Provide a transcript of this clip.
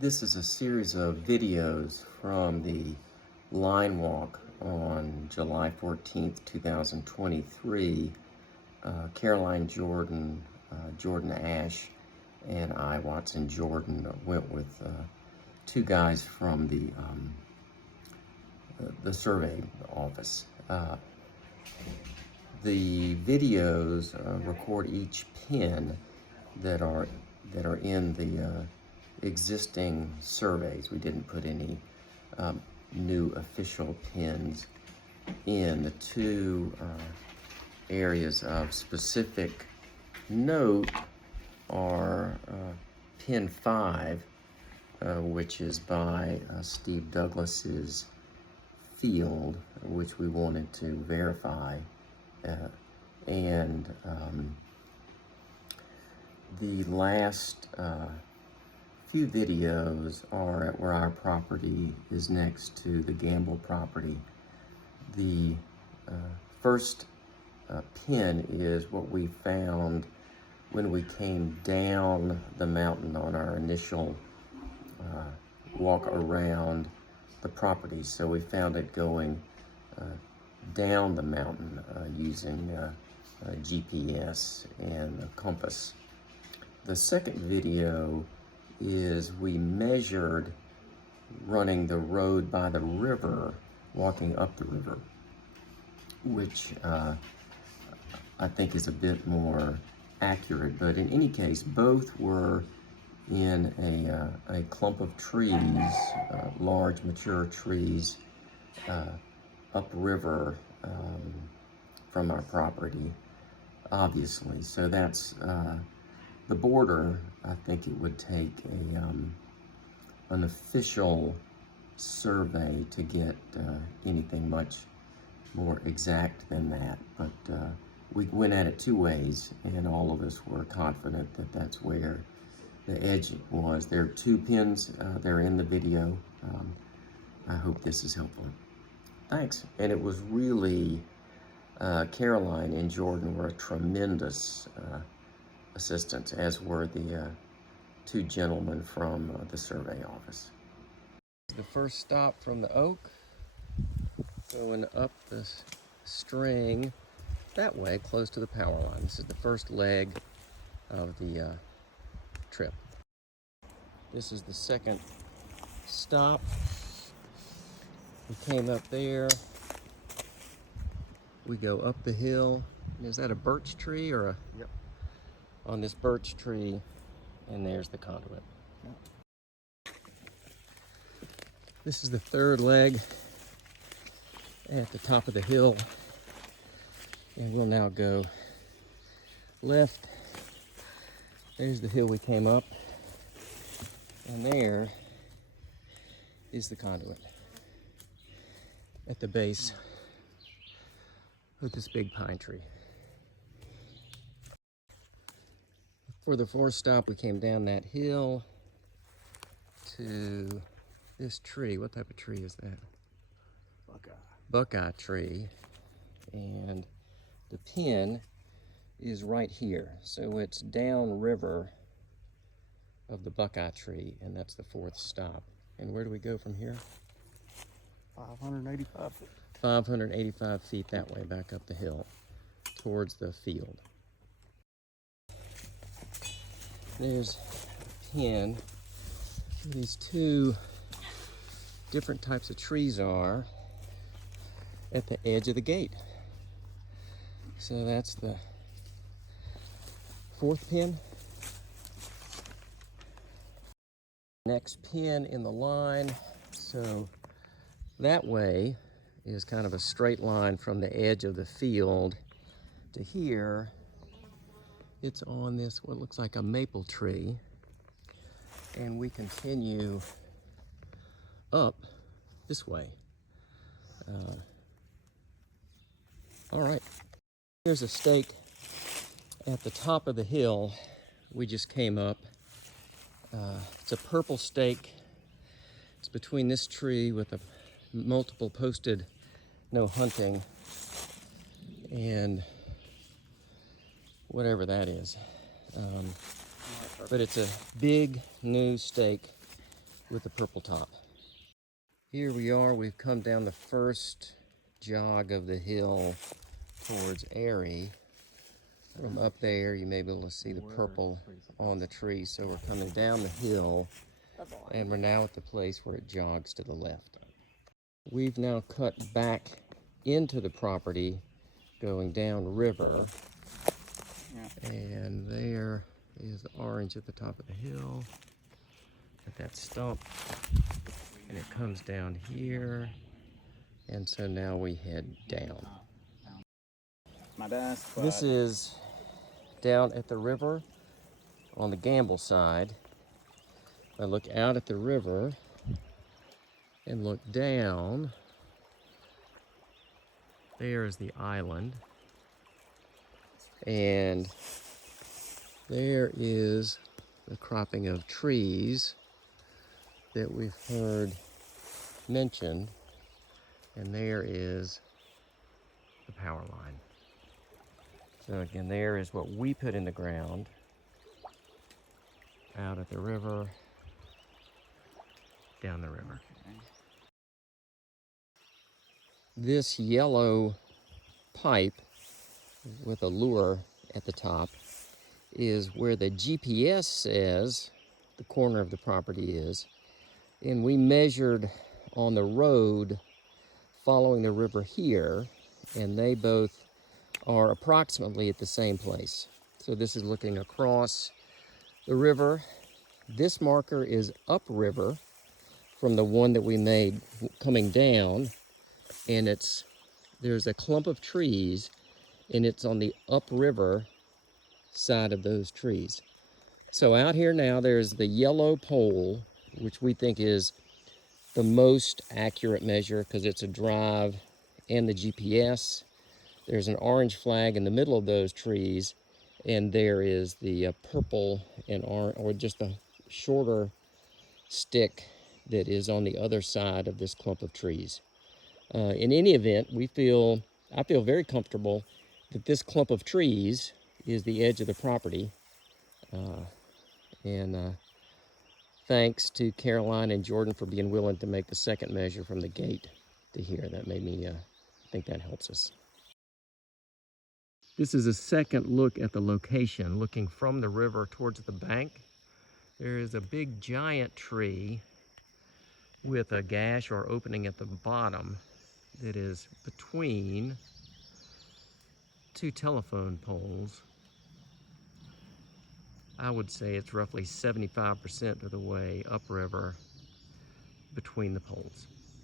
This is a series of videos from the line walk on July 14th, 2023. Caroline Jorden, Jorden Ashe, and I, Watson Jorden, went with two guys from the survey office. The videos record each pin that are in the existing surveys. We didn't put any new official pins in. The two areas of specific note are pin 5, which is by Steve Douglas's field, which we wanted to verify, and the last few videos are at where our property is next to the Gamble property. The first pin is what we found when we came down the mountain on our initial walk around the property. So we found it going down the mountain using GPS and a compass. The second video is we measured running the road by the river, walking up the river, which I think is a bit more accurate. But in any case, both were in a clump of trees, large mature trees, upriver from our property, obviously. So that's the border. I think it would take an official survey to get anything much more exact than that. But we went at it two ways, and all of us were confident that that's where the edge was. There are two pins. They're in the video. I hope this is helpful. Thanks. And it was really, Caroline and Jorden were a tremendous assistants, as were the two gentlemen from the survey office. The first stop from the oak, going up the string that way, close to the power line. This is the first leg of the trip. This is the second stop. We came up there. We go up the hill. Is that a birch tree or a? Yep. On this birch tree, and there's the conduit. This is the third leg at the top of the hill, and we'll now go left. There's the hill we came up, and there is the conduit at the base of this big pine tree. For the fourth stop, we came down that hill to this tree. What type of tree is that? Buckeye. Buckeye tree. And the pin is right here. So it's downriver of the Buckeye tree, and that's the fourth stop. And where do we go from here? 585 feet. 585 feet that way, back up the hill towards the field. There's a pin where these two different types of trees are at the edge of the gate. So that's the fourth pin. Next pin in the line. So that way is kind of a straight line from the edge of the field to here. It's on this, what looks like a maple tree, and we continue up this way. All right, there's a stake at the top of the hill we just came up. It's a purple stake. It's between this tree with a multiple posted no hunting and whatever that is. But it's a big new stake with the purple top. Here we are, we've come down the first jog of the hill towards Airy. From up there, you may be able to see the purple on the tree. So we're coming down the hill, and we're now at the place where it jogs to the left. We've now cut back into the property, going down river. And there is the orange at the top of the hill, at that stump. And it comes down here. And so now we head down. This is down at the river on the Gamble side. I look out at the river and look down. There is the island. And there is the cropping of trees that we've heard mentioned. And there is the power line. So again, there is what we put in the ground out at the river, down the river. This yellow pipe with a lure at the top is where the GPS says the corner of the property is. And we measured on the road following the river here, and they both are approximately at the same place. So this is looking across the river. This marker is upriver from the one that we made coming down, and there's a clump of trees, and it's on the upriver side of those trees. So out here now there's the yellow pole, which we think is the most accurate measure because it's a drive and the GPS. There's an orange flag in the middle of those trees, and there is the purple and orange, or just a shorter stick that is on the other side of this clump of trees. In any event, I feel very comfortable that this clump of trees is the edge of the property. And thanks to Caroline and Jorden for being willing to make the second measure from the gate to here. That made me think that helps us. This is a second look at the location, looking from the river towards the bank. There is a big giant tree with a gash or opening at the bottom that is between two telephone poles. I would say it's roughly 75% of the way upriver between the poles.